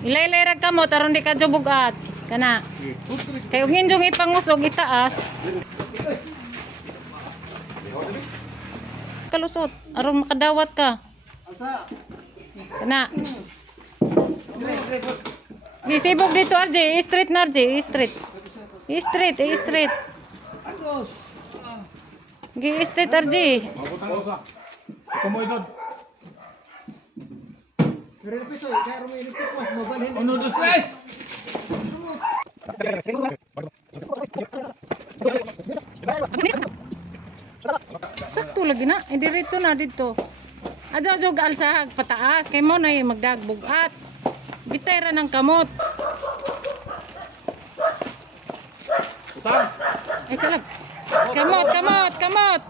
Ilaylay ra ka mo taron di ka bugat. Kana. Kay ug hinjong ipangusog itaas. Kalusot aron makadawat ka. Kana. Gisibog dito RJ, straight na RJ, straight. Straight. Gi straight RJ. Ano dos tres? Sakto lagi na, diretso na dito. Adyaw jog alsahag pataas kay mo na magdagbugat. Bitay ra ng kamot. Utang. Ay salag. Kamot.